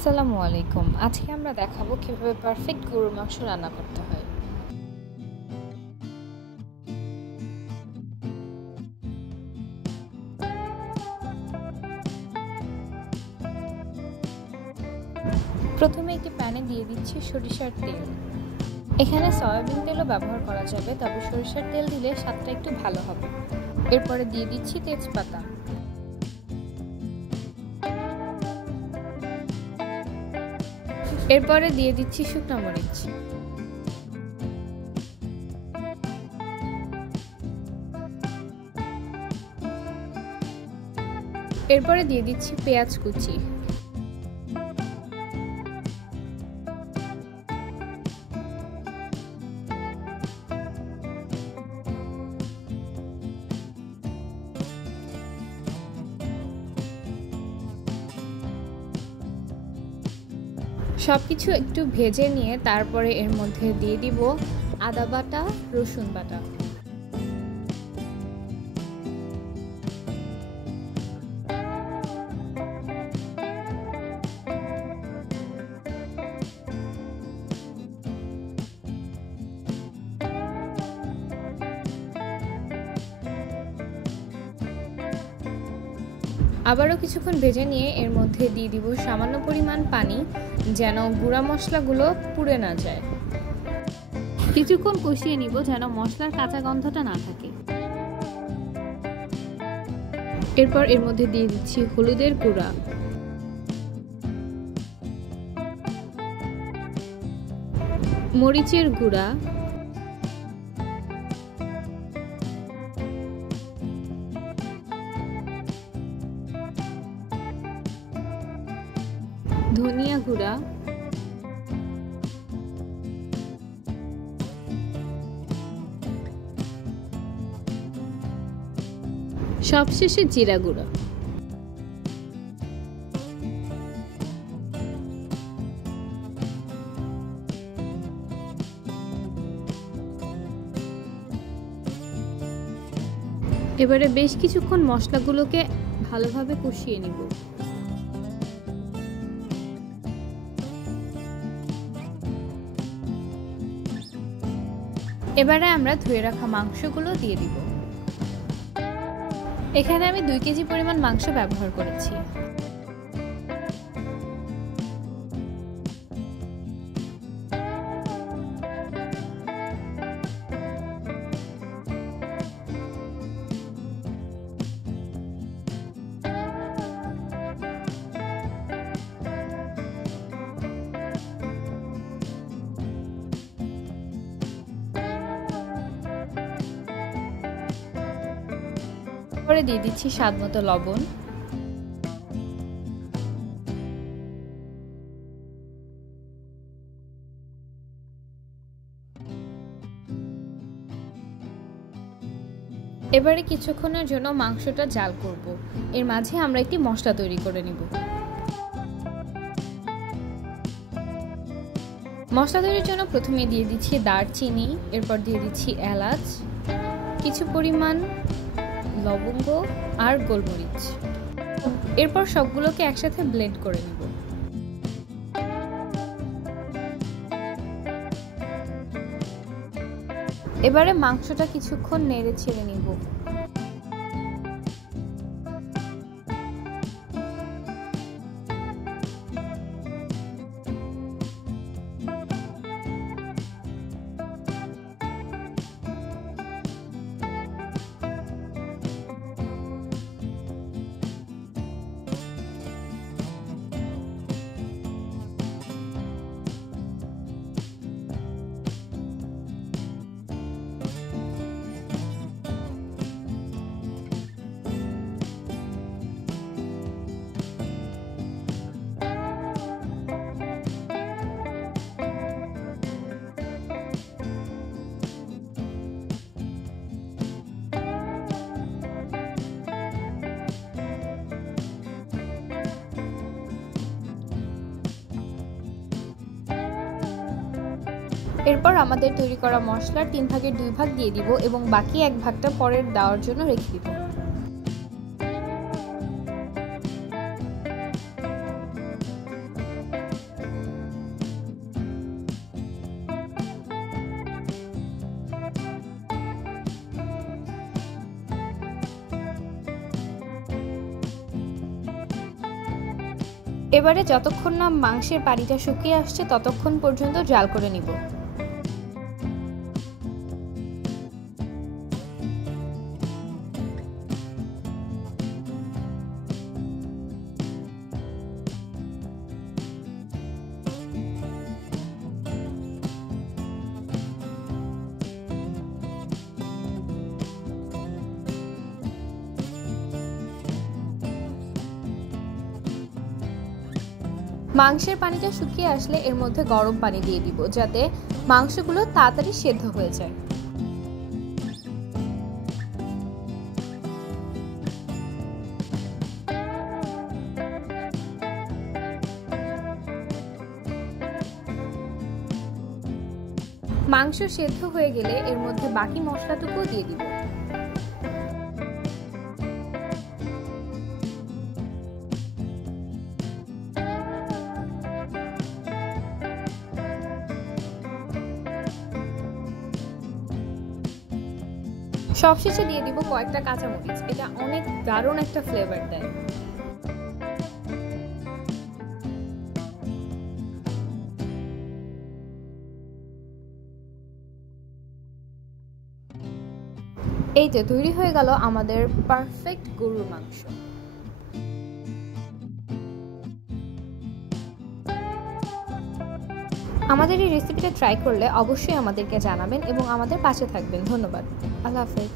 আসসালামু আলাইকুম। আজকে আমরা দেখাবো কিভাবে পারফেক্ট গরুর মাংস রান্না করতে হয়। প্রথমে একটি প্যানে দিয়ে দিচ্ছি সরিষার তেল। এখানে সয়াবিন তেলও ব্যবহার করা যাবে, তবে সরিষার তেল দিলে স্বাদটা একটু ভালো হবে। এরপরে দিয়ে দিচ্ছি তেজপাতা। এরপরে দিয়ে দিচ্ছি শুকনো মরিচ। এরপরে দিয়ে দিচ্ছি পেঁয়াজ কুচি। সবকিছু একটু ভেজে নিয়ে তারপরে এর মধ্যে দিয়ে দিব আদা বাটা, রসুন বাটা। আবারও কিছুক্ষণ ভেজে নিয়ে এর মধ্যে দিয়ে দিব সামান্য পরিমাণ পানি, যেন গুঁড়া মশলাগুলো পুড়ে না যায়। কিছুক্ষণ কষিয়ে নিব যেন মশলার কাঁচা গন্ধটা না থাকে। এরপর এর মধ্যে দিয়ে দিচ্ছি হলুদের গুঁড়া, মরিচের গুঁড়া, ধনিয়া গুঁড়া, সবশেষে জিরা গুঁড়া। এবারে বেশ কিছুক্ষণ মশলাগুলোকে ভালোভাবে কষিয়ে নিব। এবারে আমরা ধুয়ে রাখা মাংসগুলো দিয়ে দিব। এখানে আমি 2 কেজি পরিমাণ মাংস ব্যবহার করেছি। পরে দিয়ে দিচ্ছি স্বাদমতো লবণ। এবারে কিছুক্ষণের জন্য মাংসটা জাল করব। এর মাঝে আমরা একটি মশলা তৈরি করে নিব। মশলা তৈরির জন্য প্রথমে দিয়ে দিচ্ছি দারচিনি, এরপর দিয়ে দিচ্ছি এলাচ, কিছু পরিমাণ লবঙ্গ আর গোলমরিচ। এরপর সবগুলোকে একসাথে ব্লেন্ড করে নিব। এবারে মাংসটা কিছুক্ষণ নেড়ে ছেড়ে নিব। এরপর আমাদের তৈরি করা মশলার 3 ভাগের 2 ভাগ দিয়ে দিব এবং বাকি 1 ভাগটা পরের দেওয়ার জন্য রেখে দিব। এবারে যতক্ষণ না মাংসের পানিটা শুকিয়ে আসছে ততক্ষণ পর্যন্ত জাল করে নিব। মাংসের পানিটা শুকিয়ে আসলে এর মধ্যে গরম পানি দিয়ে দিব, যাতে মাংসগুলো তাড়াতাড়ি সেদ্ধ হয়ে যায়। মাংস সেদ্ধ হয়ে গেলে এর মধ্যে বাকি মশলাটুকুও দিয়ে দিব। সবশেষে দিয়ে দিব কয়েকটা কাঁচামরিচ, এটা অনেক দারুণ একটা ফ্লেভার দেয়। এই যে তৈরি হয়ে গেল আমাদের পারফেক্ট গরুর মাংস। আমাদের এই রেসিপিটা ট্রাই করলে অবশ্যই আমাদেরকে জানাবেন এবং আমাদের পাশে থাকবেন। ধন্যবাদ। আল্লাহ হাফেজ।